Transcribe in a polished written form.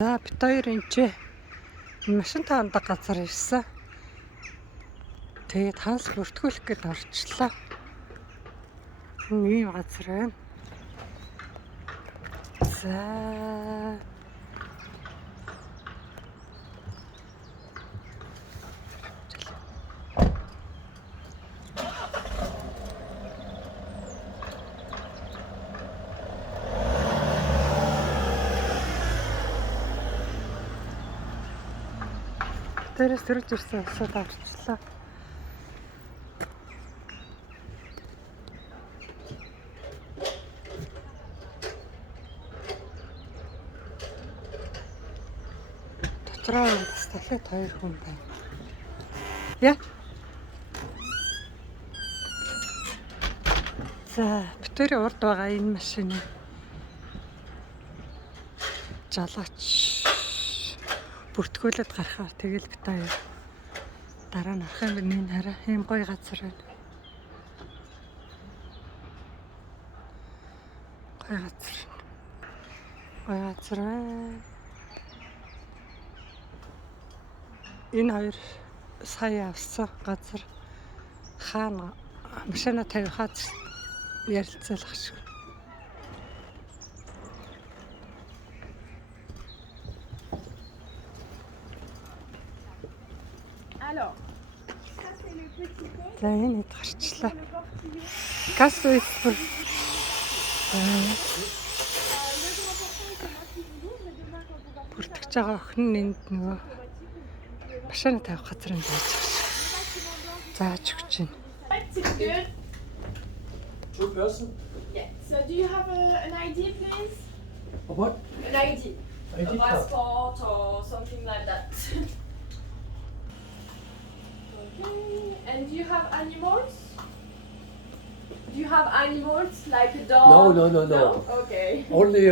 За бид хоёр энэ машин таандаг газар ирсэн. Тэгээд ханс бүртгүүлэх гээд орчлоо. Ийм газар байна. За тэрээс төрж ирсэн усад орчлоо. Дотроо бас дахиад 2 хүн байна. Яа. За бид хоёрын урд байгаа энэ машины жалаач бүртгүүлээд гарахаа тэгэл бид хоёр дараа нь арах юм байна. Хараа ийм гоё газар байна. Гоё газар. Гоё газар байна. Энэ хоёр сая авсан газар хаана машина тавихад ярилцлах шиг. Alors, ça c'est le petit pont. За энэ хэд гарчлаа. Газ үйсбэр. Le grand portail, c'est moi qui vous ouvre, et demain quand vous partez, Бүртгэж байгаа охин нь энд нөгөө машина тавих газрын зааж байгаа. Зааж өгч байна. it's good. 2 person? Yeah. So do you have an ID, please? A what? An ID. ID A card. passport or something like that. Okay. And do you have animals? Do you have animals like a dog? No. Okay. Only